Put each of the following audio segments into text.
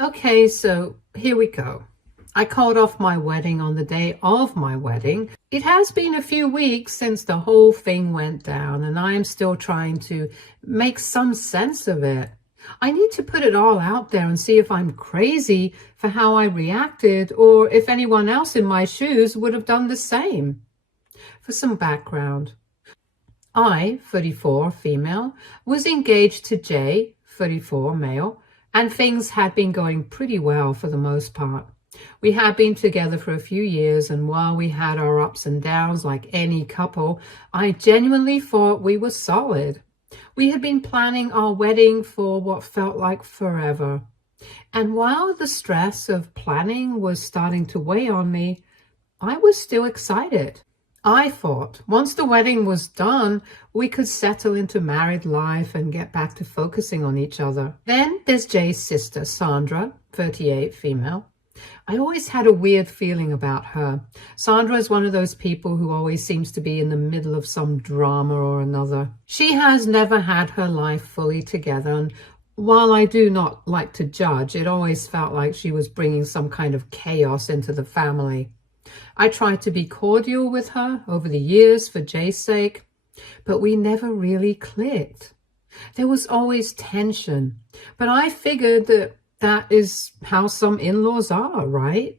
Okay, so here we go. I called off my wedding on the day of my wedding. It has been a few weeks since the whole thing went down, and I am still trying to make some sense of it. I need to put it all out there and see if I'm crazy for how I reacted, or if anyone else in my shoes would have done the same. For some background, I, 34, female, was engaged to Jay, 34, male, and things had been going pretty well for the most part. We had been together for a few years, and while we had our ups and downs like any couple, I genuinely thought we were solid. We had been planning our wedding for what felt like forever. And while the stress of planning was starting to weigh on me, I was still excited. I thought once the wedding was done, we could settle into married life and get back to focusing on each other. Then there's Jay's sister, Sandra, 38, female. I always had a weird feeling about her. Sandra is one of those people who always seems to be in the middle of some drama or another. She has never had her life fully together, and while I do not like to judge, it always felt like she was bringing some kind of chaos into the family. I tried to be cordial with her over the years for Jay's sake, but we never really clicked. There was always tension, but I figured that is how some in-laws are, right?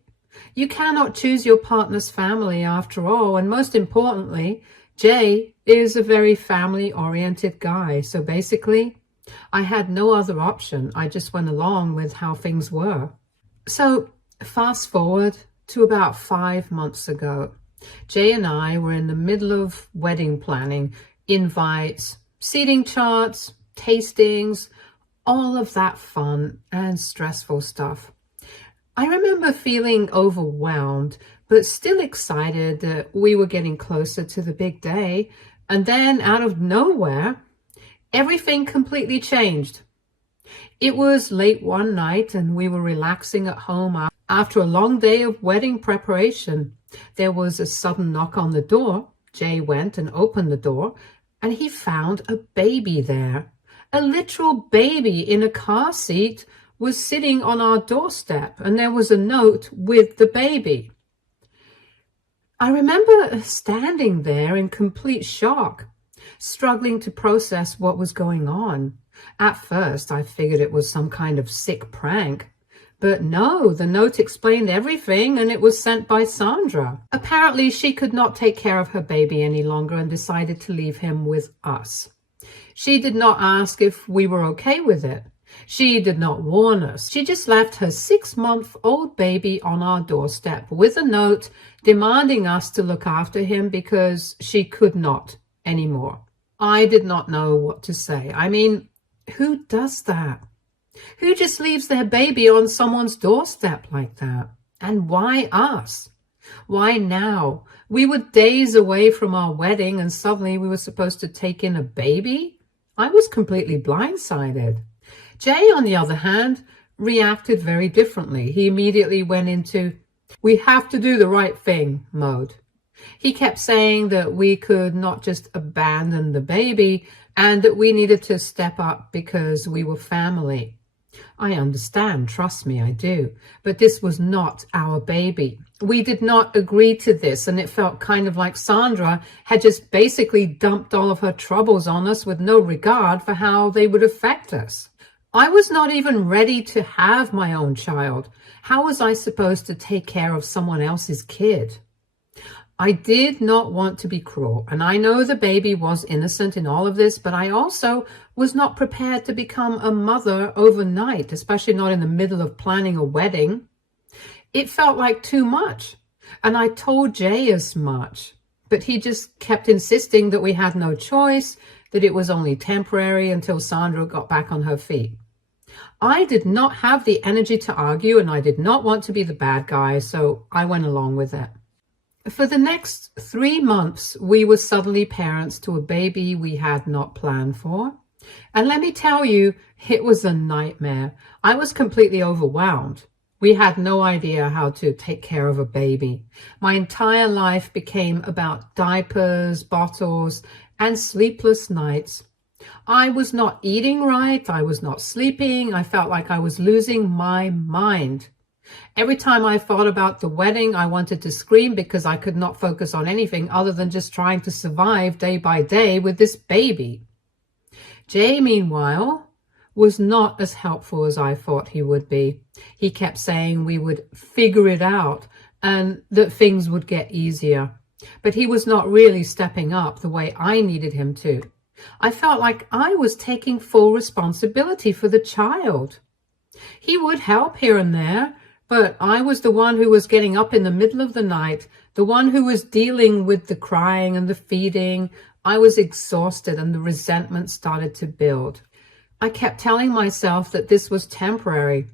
You cannot choose your partner's family after all, and most importantly, Jay is a very family-oriented guy, so basically, I had no other option. I just went along with how things were. So fast forward to about 5 months ago. Jay and I were in the middle of wedding planning, invites, seating charts, tastings, all of that fun and stressful stuff. I remember feeling overwhelmed, but still excited that we were getting closer to the big day. And then out of nowhere, everything completely changed. It was late one night and we were relaxing at home after a long day of wedding preparation. There was a sudden knock on the door. Jay went and opened the door, and he found a baby there. A literal baby in a car seat was sitting on our doorstep, and there was a note with the baby. I remember standing there in complete shock, struggling to process what was going on. At first, I figured it was some kind of sick prank. But no, the note explained everything, and it was sent by Sandra. Apparently, she could not take care of her baby any longer and decided to leave him with us. She did not ask if we were okay with it. She did not warn us. She just left her 6-month-old baby on our doorstep with a note demanding us to look after him because she could not anymore. I did not know what to say. I mean, who does that? Who just leaves their baby on someone's doorstep like that? And why us? Why now? We were days away from our wedding and suddenly we were supposed to take in a baby? I was completely blindsided. Jay, on the other hand, reacted very differently. He immediately went into, we have to do the right thing mode. He kept saying that we could not just abandon the baby and that we needed to step up because we were family. I understand, trust me, I do. But this was not our baby. We did not agree to this, and it felt kind of like Sandra had just basically dumped all of her troubles on us with no regard for how they would affect us. I was not even ready to have my own child. How was I supposed to take care of someone else's kid? I did not want to be cruel, and I know the baby was innocent in all of this, but I also was not prepared to become a mother overnight, especially not in the middle of planning a wedding. It felt like too much, and I told Jay as much, but he just kept insisting that we had no choice, that it was only temporary until Sandra got back on her feet. I did not have the energy to argue, and I did not want to be the bad guy, so I went along with it. For the next 3 months, we were suddenly parents to a baby we had not planned for. And let me tell you, it was a nightmare. I was completely overwhelmed. We had no idea how to take care of a baby. My entire life became about diapers, bottles, and sleepless nights. I was not eating right. I was not sleeping. I felt like I was losing my mind. Every time I thought about the wedding, I wanted to scream because I could not focus on anything other than just trying to survive day by day with this baby. Jay, meanwhile, was not as helpful as I thought he would be. He kept saying we would figure it out and that things would get easier. But he was not really stepping up the way I needed him to. I felt like I was taking full responsibility for the child. He would help here and there, but I was the one who was getting up in the middle of the night, the one who was dealing with the crying and the feeding. I was exhausted and the resentment started to build. I kept telling myself that this was temporary,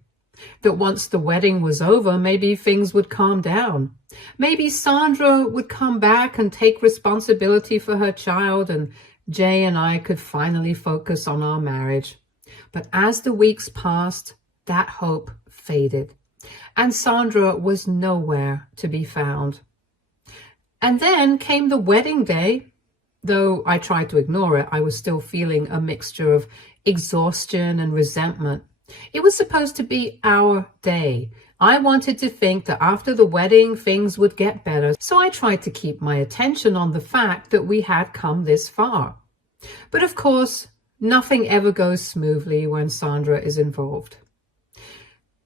that once the wedding was over, maybe things would calm down. Maybe Sandra would come back and take responsibility for her child, and Jay and I could finally focus on our marriage. But as the weeks passed, that hope faded, and Sandra was nowhere to be found. And then came the wedding day. Though I tried to ignore it, I was still feeling a mixture of exhaustion and resentment. It was supposed to be our day. I wanted to think that after the wedding, things would get better. So I tried to keep my attention on the fact that we had come this far. But of course, nothing ever goes smoothly when Sandra is involved.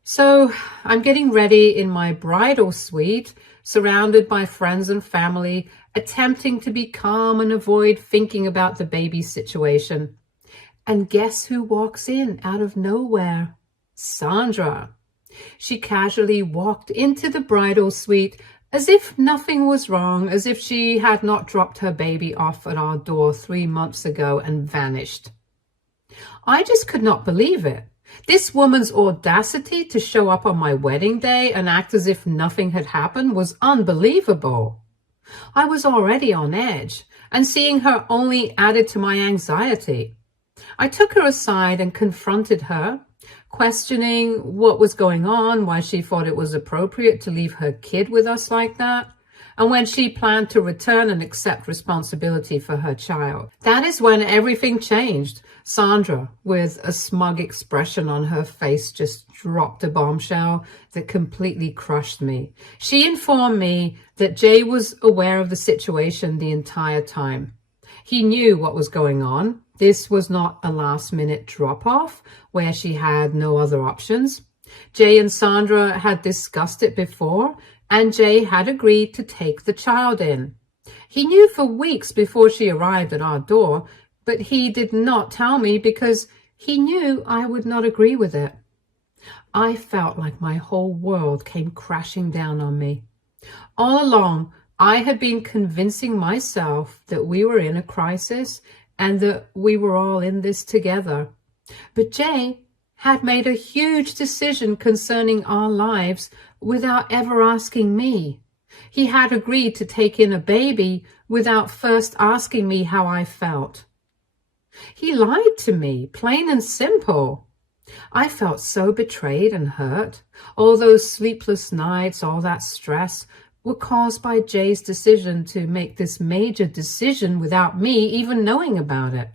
So I'm getting ready in my bridal suite, surrounded by friends and family, attempting to be calm and avoid thinking about the baby situation. And guess who walks in out of nowhere? Sandra. She casually walked into the bridal suite as if nothing was wrong, as if she had not dropped her baby off at our door 3 months ago and vanished. I just could not believe it. This woman's audacity to show up on my wedding day and act as if nothing had happened was unbelievable. I was already on edge, and seeing her only added to my anxiety. I took her aside and confronted her, questioning what was going on, why she thought it was appropriate to leave her kid with us like that, and when she planned to return and accept responsibility for her child. That is when everything changed. Sandra, with a smug expression on her face, just dropped a bombshell that completely crushed me. She informed me that Jay was aware of the situation the entire time. He knew what was going on. This was not a last-minute drop-off where she had no other options. Jay and Sandra had discussed it before, and Jay had agreed to take the child in. He knew for weeks before she arrived at our door, but he did not tell me because he knew I would not agree with it. I felt like my whole world came crashing down on me. All along, I had been convincing myself that we were in a crisis and that we were all in this together. But Jay had made a huge decision concerning our lives without ever asking me. He had agreed to take in a baby without first asking me how I felt. He lied to me, plain and simple. I felt so betrayed and hurt. All those sleepless nights, all that stress were caused by Jay's decision to make this major decision without me even knowing about it.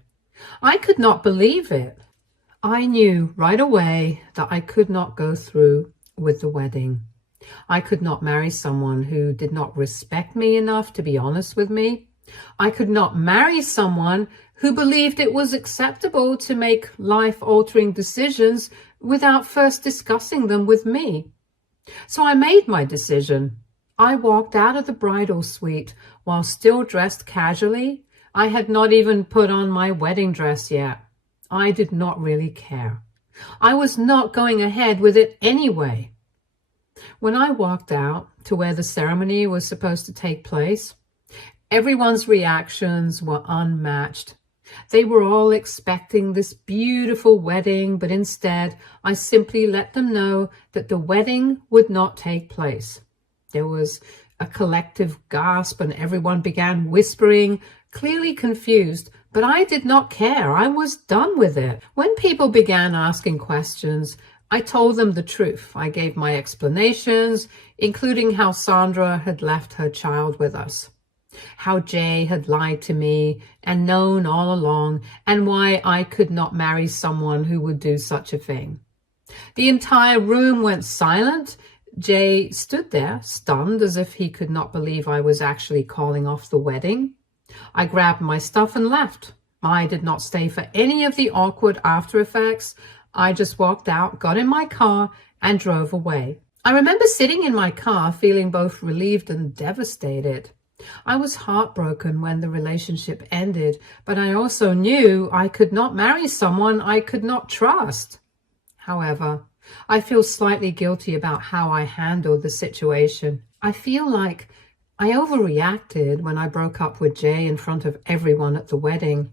I could not believe it. I knew right away that I could not go through with the wedding. I could not marry someone who did not respect me enough to be honest with me. I could not marry someone who believed it was acceptable to make life-altering decisions without first discussing them with me. So I made my decision. I walked out of the bridal suite while still dressed casually. I had not even put on my wedding dress yet. I did not really care. I was not going ahead with it anyway. When I walked out to where the ceremony was supposed to take place, everyone's reactions were unmatched. They were all expecting this beautiful wedding, but instead I simply let them know that the wedding would not take place. There was a collective gasp and everyone began whispering, clearly confused, but I did not care. I was done with it. When people began asking questions, I told them the truth. I gave my explanations, including how Sandra had left her child with us. how Jay had lied to me and known all along, and why I could not marry someone who would do such a thing. The entire room went silent. Jay stood there, stunned, as if he could not believe I was actually calling off the wedding. I grabbed my stuff and left. I did not stay for any of the awkward after effects. I just walked out, got in my car, and drove away. I remember sitting in my car feeling both relieved and devastated. I was heartbroken when the relationship ended, but I also knew I could not marry someone I could not trust. However, I feel slightly guilty about how I handled the situation. I feel like I overreacted when I broke up with Jay in front of everyone at the wedding.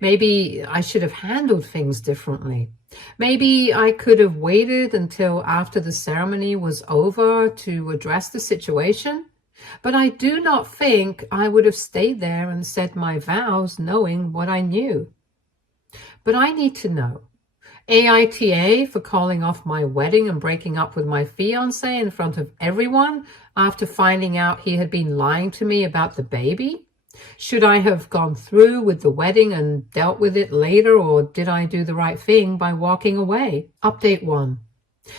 Maybe I should have handled things differently. Maybe I could have waited until after the ceremony was over to address the situation. But I do not think I would have stayed there and said my vows knowing what I knew. But I need to know. AITA for calling off my wedding and breaking up with my fiancé in front of everyone after finding out he had been lying to me about the baby? Should I have gone through with the wedding and dealt with it later, or did I do the right thing by walking away? Update 1.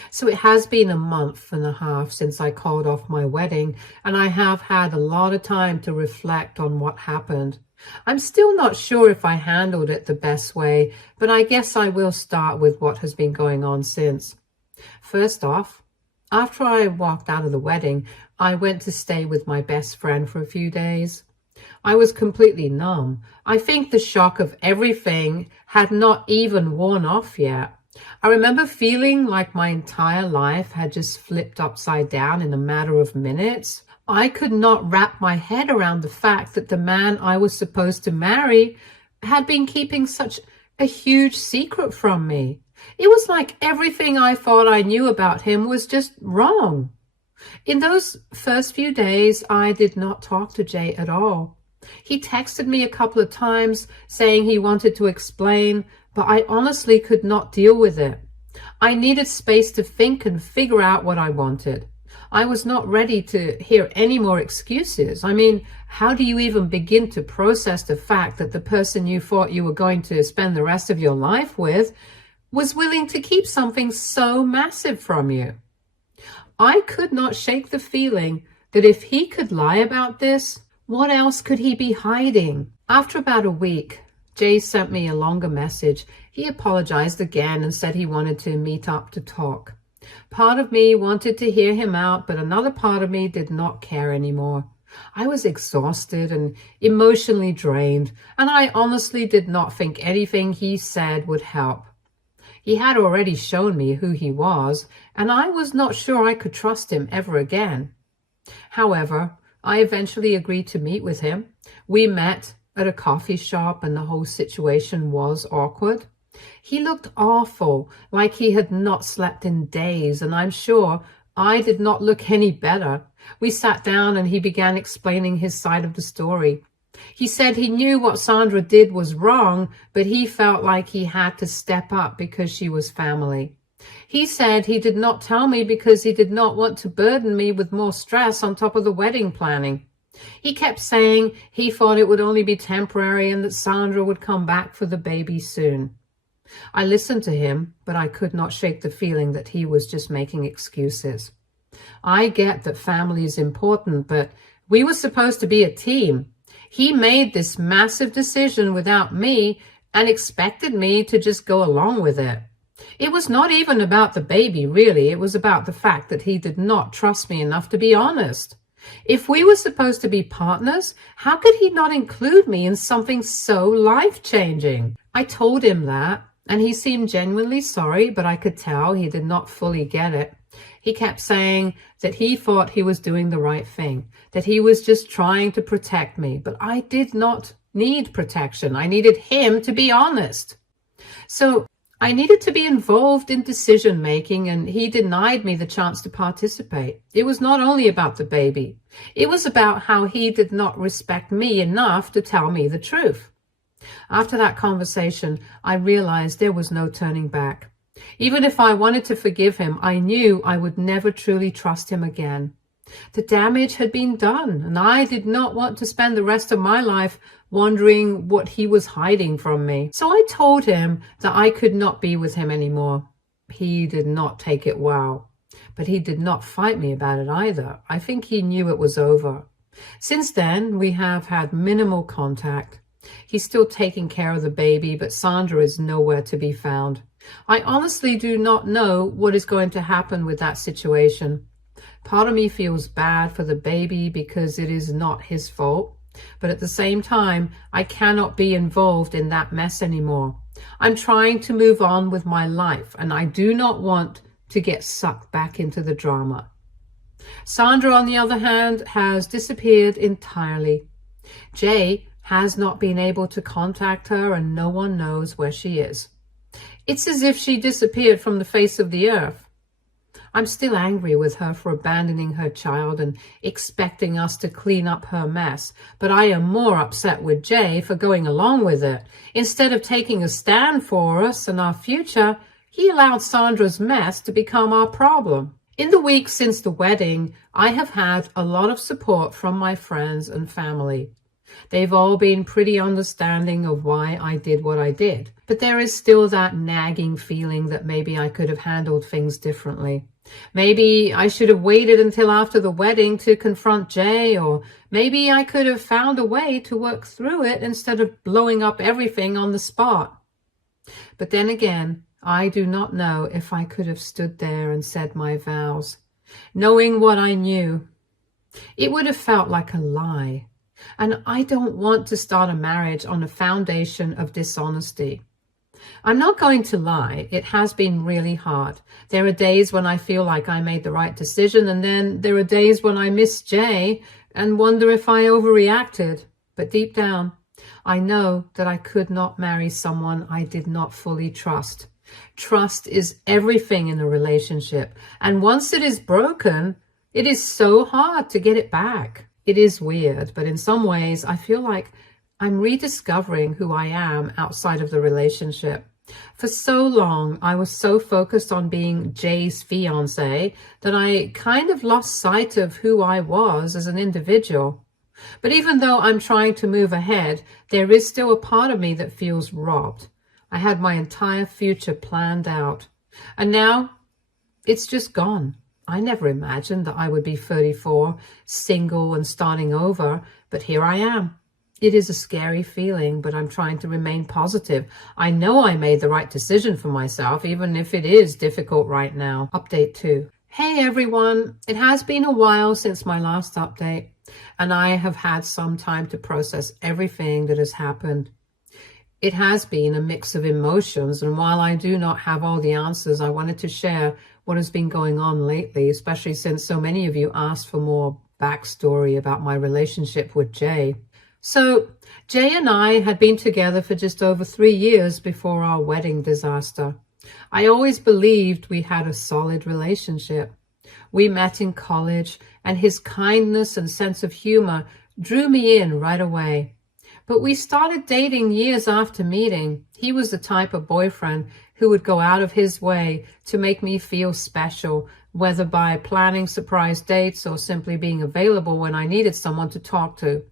So it has been a month and a half since I called off my wedding, and I have had a lot of time to reflect on what happened. I'm still not sure if I handled it the best way, but I guess I will start with what has been going on since. First off, after I walked out of the wedding, I went to stay with my best friend for a few days. I was completely numb. I think the shock of everything had not even worn off yet. I remember feeling like my entire life had just flipped upside down in a matter of minutes. I could not wrap my head around the fact that the man I was supposed to marry had been keeping such a huge secret from me. It was like everything I thought I knew about him was just wrong. In those first few days, I did not talk to Jay at all. He texted me a couple of times saying he wanted to explain, but I honestly could not deal with it. I needed space to think and figure out what I wanted. I was not ready to hear any more excuses. I mean, how do you even begin to process the fact that the person you thought you were going to spend the rest of your life with was willing to keep something so massive from you? I could not shake the feeling that if he could lie about this, what else could he be hiding? After about a week, Jay sent me a longer message. He apologized again and said he wanted to meet up to talk. Part of me wanted to hear him out, but another part of me did not care anymore. I was exhausted and emotionally drained, and I honestly did not think anything he said would help. He had already shown me who he was, and I was not sure I could trust him ever again. However, I eventually agreed to meet with him. We met at a coffee shop, and the whole situation was awkward. He looked awful, like he had not slept in days, and I'm sure I did not look any better. We sat down and he began explaining his side of the story. He said he knew what Sandra did was wrong, but he felt like he had to step up because she was family. He said he did not tell me because he did not want to burden me with more stress on top of the wedding planning. He kept saying he thought it would only be temporary and that Sandra would come back for the baby soon. I listened to him, but I could not shake the feeling that he was just making excuses. I get that family is important, but we were supposed to be a team. He made this massive decision without me and expected me to just go along with it. It was not even about the baby, really. It was about the fact that he did not trust me enough to be honest. If we were supposed to be partners, how could he not include me in something so life-changing? I told him that, and he seemed genuinely sorry, but I could tell he did not fully get it. He kept saying that he thought he was doing the right thing, that he was just trying to protect me, but I did not need protection. I needed him to be honest. So I needed to be involved in decision making, and he denied me the chance to participate. It was not only about the baby. It was about how he did not respect me enough to tell me the truth. After that conversation, I realized there was no turning back. Even if I wanted to forgive him, I knew I would never truly trust him again. The damage had been done, and I did not want to spend the rest of my life wondering what he was hiding from me. So I told him that I could not be with him anymore. He did not take it well, but he did not fight me about it either. I think he knew it was over. Since then, we have had minimal contact. He's still taking care of the baby, but Sandra is nowhere to be found. I honestly do not know what is going to happen with that situation. Part of me feels bad for the baby because it is not his fault, but at the same time, I cannot be involved in that mess anymore. I'm trying to move on with my life, and I do not want to get sucked back into the drama. Sandra, on the other hand, has disappeared entirely. Jay has not been able to contact her, and no one knows where she is. It's as if she disappeared from the face of the earth. I'm still angry with her for abandoning her child and expecting us to clean up her mess, but I am more upset with Jay for going along with it. Instead of taking a stand for us and our future, he allowed Sandra's mess to become our problem. In the weeks since the wedding, I have had a lot of support from my friends and family. They've all been pretty understanding of why I did what I did, but there is still that nagging feeling that maybe I could have handled things differently. Maybe I should have waited until after the wedding to confront Jay, or maybe I could have found a way to work through it instead of blowing up everything on the spot. But then again, I do not know if I could have stood there and said my vows. Knowing what I knew, it would have felt like a lie. And I don't want to start a marriage on a foundation of dishonesty. I'm not going to lie, it has been really hard. There are days when I feel like I made the right decision, and then there are days when I miss Jay and wonder if I overreacted. But deep down, I know that I could not marry someone I did not fully trust. Trust is everything in a relationship, and once it is broken, it is so hard to get it back. It is weird, but in some ways, I feel like I'm rediscovering who I am outside of the relationship. For so long, I was so focused on being Jay's fiancé that I kind of lost sight of who I was as an individual. But even though I'm trying to move ahead, there is still a part of me that feels robbed. I had my entire future planned out, and now it's just gone. I never imagined that I would be 34, single and starting over, but here I am. It is a scary feeling, but I'm trying to remain positive. I know I made the right decision for myself, even if it is difficult right now. Update 2. Hey everyone, it has been a while since my last update, and I have had some time to process everything that has happened. It has been a mix of emotions, and while I do not have all the answers, I wanted to share what has been going on lately, especially since so many of you asked for more backstory about my relationship with Jay. So, Jay and I had been together for just over 3 years before our wedding disaster. I always believed we had a solid relationship. We met in college, and his kindness and sense of humor drew me in right away. But we started dating years after meeting. He was the type of boyfriend who would go out of his way to make me feel special, whether by planning surprise dates or simply being available when I needed someone to talk to.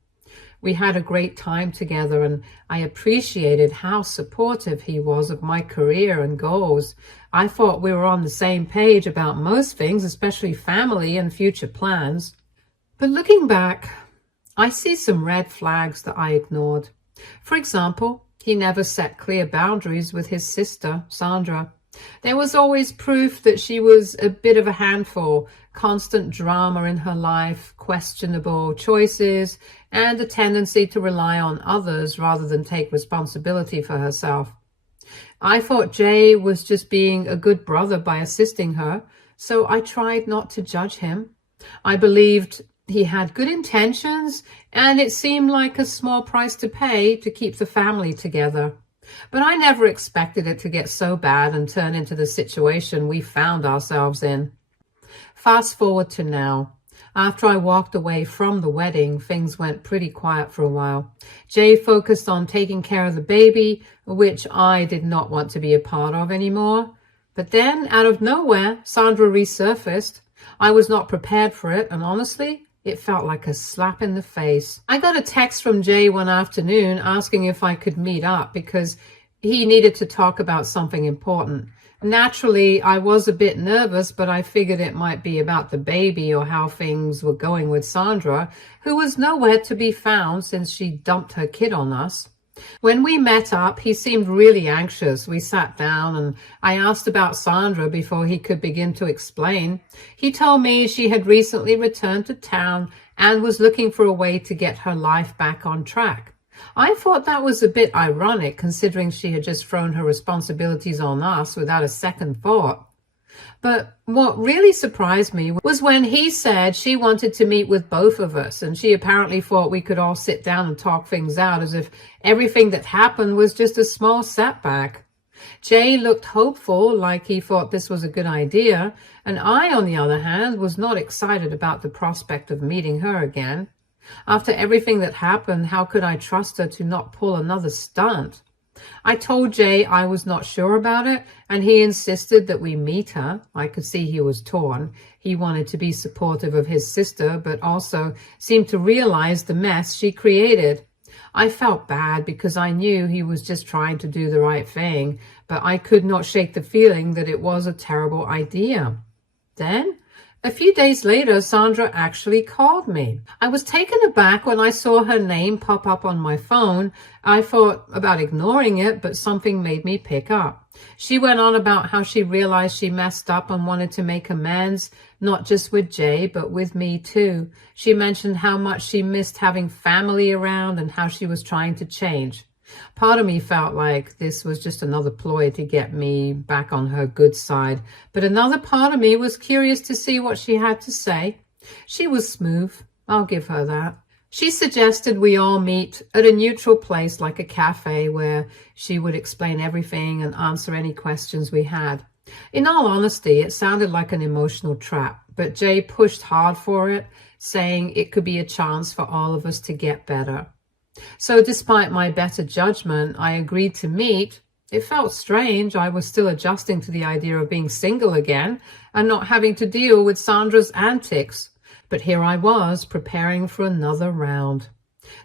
We had a great time together, and I appreciated how supportive he was of my career and goals. I thought we were on the same page about most things, especially family and future plans. But looking back, I see some red flags that I ignored. For example, he never set clear boundaries with his sister, Sandra. There was always proof that she was a bit of a handful, constant drama in her life, questionable choices, and a tendency to rely on others rather than take responsibility for herself. I thought Jay was just being a good brother by assisting her, so I tried not to judge him. I believed he had good intentions, and it seemed like a small price to pay to keep the family together. But I never expected it to get so bad and turn into the situation we found ourselves in. Fast forward to now. After I walked away from the wedding, things went pretty quiet for a while. Jay focused on taking care of the baby, which I did not want to be a part of anymore. But then, out of nowhere, Sandra resurfaced. I was not prepared for it, and honestly, it felt like a slap in the face. I got a text from Jay one afternoon asking if I could meet up because he needed to talk about something important. Naturally, I was a bit nervous, but I figured it might be about the baby or how things were going with Sandra, who was nowhere to be found since she dumped her kid on us. When we met up, he seemed really anxious. We sat down and I asked about Sandra before he could begin to explain. He told me she had recently returned to town and was looking for a way to get her life back on track. I thought that was a bit ironic considering she had just thrown her responsibilities on us without a second thought. But what really surprised me was when he said she wanted to meet with both of us, and she apparently thought we could all sit down and talk things out as if everything that happened was just a small setback. Jay looked hopeful, like he thought this was a good idea, and I, on the other hand, was not excited about the prospect of meeting her again. After everything that happened, how could I trust her to not pull another stunt? I told Jay I was not sure about it, and he insisted that we meet her. I could see he was torn. He wanted to be supportive of his sister, but also seemed to realize the mess she created. I felt bad because I knew he was just trying to do the right thing, but I could not shake the feeling that it was a terrible idea. Then, a few days later, Sandra actually called me. I was taken aback when I saw her name pop up on my phone. I thought about ignoring it, but something made me pick up. She went on about how she realized she messed up and wanted to make amends, not just with Jay, but with me too. She mentioned how much she missed having family around and how she was trying to change. Part of me felt like this was just another ploy to get me back on her good side, but another part of me was curious to see what she had to say. She was smooth, I'll give her that. She suggested we all meet at a neutral place like a cafe where she would explain everything and answer any questions we had. In all honesty, it sounded like an emotional trap, but Jay pushed hard for it, saying it could be a chance for all of us to get better. So despite my better judgment, I agreed to meet. It felt strange. I was still adjusting to the idea of being single again and not having to deal with Sandra's antics. But here I was, preparing for another round.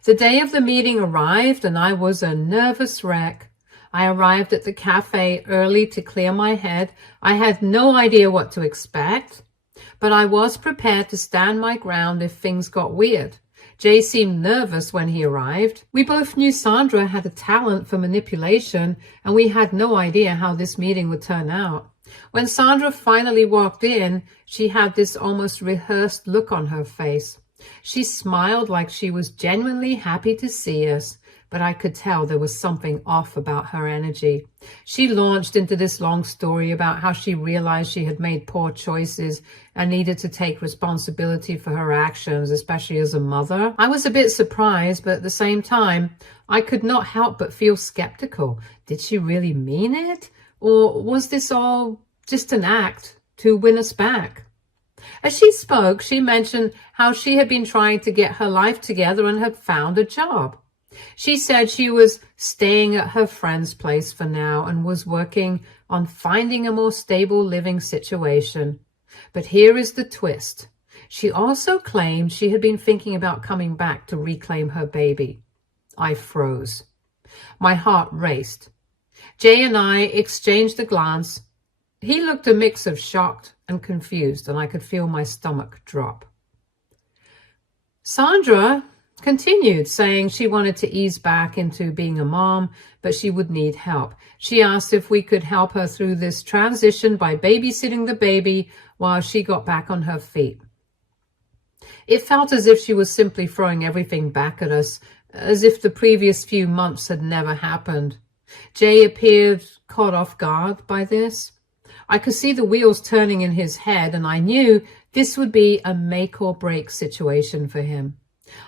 The day of the meeting arrived and I was a nervous wreck. I arrived at the cafe early to clear my head. I had no idea what to expect, but I was prepared to stand my ground if things got weird. Jay seemed nervous when he arrived. We both knew Sandra had a talent for manipulation, and we had no idea how this meeting would turn out. When Sandra finally walked in, she had this almost rehearsed look on her face. She smiled like she was genuinely happy to see us, but I could tell there was something off about her energy. She launched into this long story about how she realized she had made poor choices and needed to take responsibility for her actions, especially as a mother. I was a bit surprised, but at the same time, I could not help but feel skeptical. Did she really mean it? Or was this all just an act to win us back? As she spoke, she mentioned how she had been trying to get her life together and had found a job. She said she was staying at her friend's place for now and was working on finding a more stable living situation. But here is the twist. She also claimed she had been thinking about coming back to reclaim her baby. I froze. My heart raced. Jay and I exchanged a glance. He looked a mix of shocked and confused, and I could feel my stomach drop. Sandra continued, saying she wanted to ease back into being a mom, but she would need help. She asked if we could help her through this transition by babysitting the baby while she got back on her feet. It felt as if she was simply throwing everything back at us, as if the previous few months had never happened. Jay appeared caught off guard by this. I could see the wheels turning in his head, and I knew this would be a make or break situation for him.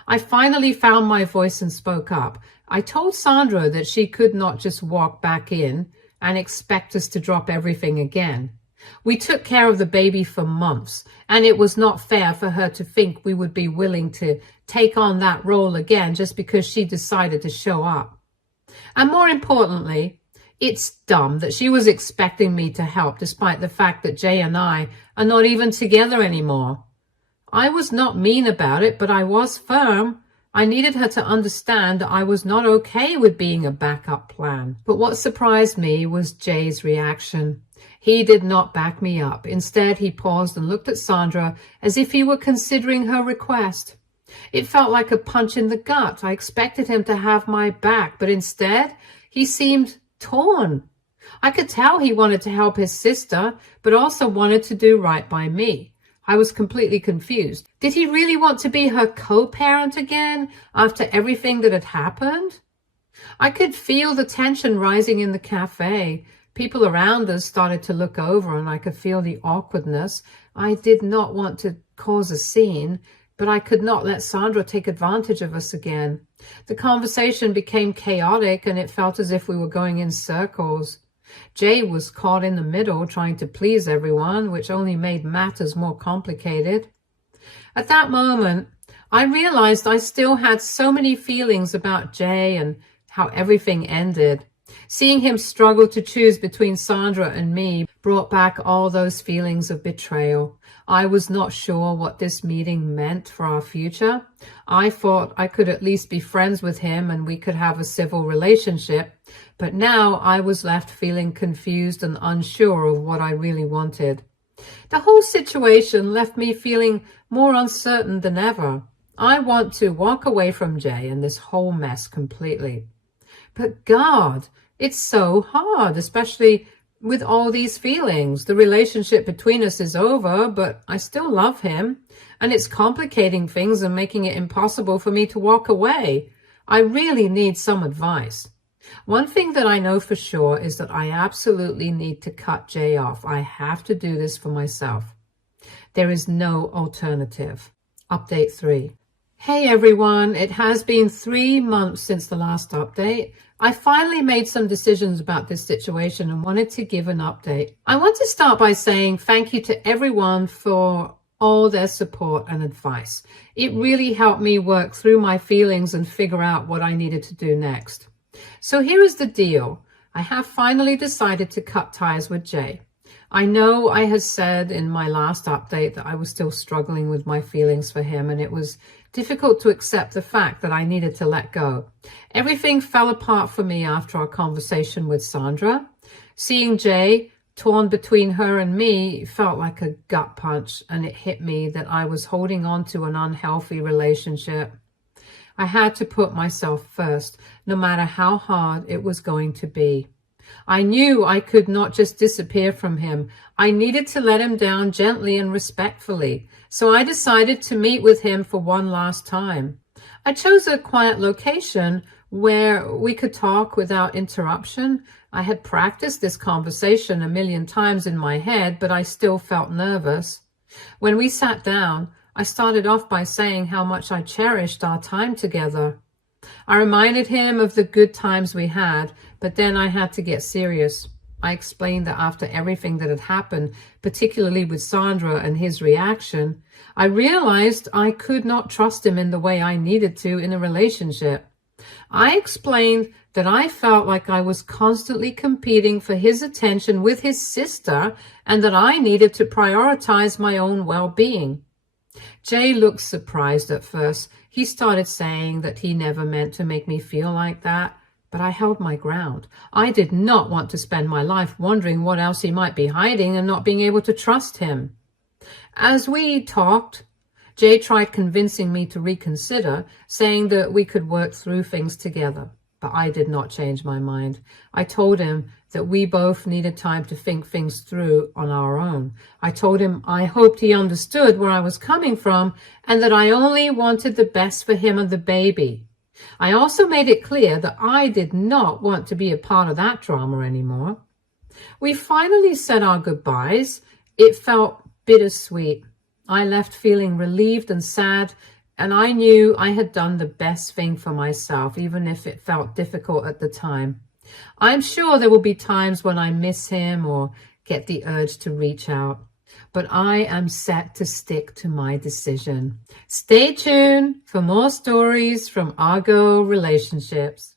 I finally found my voice and spoke up. I told Sandra that she could not just walk back in and expect us to drop everything again. We took care of the baby for months, and it was not fair for her to think we would be willing to take on that role again just because she decided to show up. And more importantly, It's dumb that she was expecting me to help despite the fact that Jay and I are not even together anymore. I was not mean about it, but I was firm. I needed her to understand that I was not okay with being a backup plan. But what surprised me was Jay's reaction. He did not back me up. Instead, he paused and looked at Sandra as if he were considering her request. It felt like a punch in the gut. I expected him to have my back, but instead, he seemed torn. I could tell he wanted to help his sister, but also wanted to do right by me. I was completely confused. Did he really want to be her co-parent again after everything that had happened? I could feel the tension rising in the cafe. People around us started to look over and I could feel the awkwardness. I did not want to cause a scene, but I could not let Sandra take advantage of us again. The conversation became chaotic and it felt as if we were going in circles. Jay was caught in the middle trying to please everyone, which only made matters more complicated. At that moment, I realized I still had so many feelings about Jay and how everything ended. Seeing him struggle to choose between Sandra and me brought back all those feelings of betrayal. I was not sure what this meeting meant for our future. I thought I could at least be friends with him and we could have a civil relationship, but now I was left feeling confused and unsure of what I really wanted. The whole situation left me feeling more uncertain than ever. I want to walk away from Jay and this whole mess completely. But God, it's so hard, especially with all these feelings. The relationship between us is over, but I still love him, and it's complicating things and making it impossible for me to walk away. I really need some advice. One thing that I know for sure is that I absolutely need to cut Jay off. I have to do this for myself. There is no alternative. Update 3. Hey everyone, it has been 3 months since the last update. I finally made some decisions about this situation and wanted to give an update. I want to start by saying thank you to everyone for all their support and advice. It really helped me work through my feelings and figure out what I needed to do next. So here is the deal. I have finally decided to cut ties with Jay. I know I had said in my last update that I was still struggling with my feelings for him, and it was difficult to accept the fact that I needed to let go. Everything fell apart for me after our conversation with Sandra. Seeing Jay torn between her and me felt like a gut punch, and it hit me that I was holding on to an unhealthy relationship. I had to put myself first, no matter how hard it was going to be. I knew I could not just disappear from him. I needed to let him down gently and respectfully. So I decided to meet with him for one last time. I chose a quiet location where we could talk without interruption. I had practiced this conversation a million times in my head, but I still felt nervous. When we sat down, I started off by saying how much I cherished our time together. I reminded him of the good times we had, but then I had to get serious. I explained that after everything that had happened, particularly with Sandra and his reaction, I realized I could not trust him in the way I needed to in a relationship. I explained that I felt like I was constantly competing for his attention with his sister and that I needed to prioritize my own well-being. Jay looked surprised at first. He started saying that he never meant to make me feel like that, but I held my ground. I did not want to spend my life wondering what else he might be hiding and not being able to trust him. As we talked, Jay tried convincing me to reconsider, saying that we could work through things together. But I did not change my mind. I told him that we both needed time to think things through on our own. I told him I hoped he understood where I was coming from and that I only wanted the best for him and the baby. I also made it clear that I did not want to be a part of that drama anymore. We finally said our goodbyes. It felt bittersweet. I left feeling relieved and sad, and I knew I had done the best thing for myself, even if it felt difficult at the time. I'm sure there will be times when I miss him or get the urge to reach out, but I am set to stick to my decision. Stay tuned for more stories from Argo Relationships.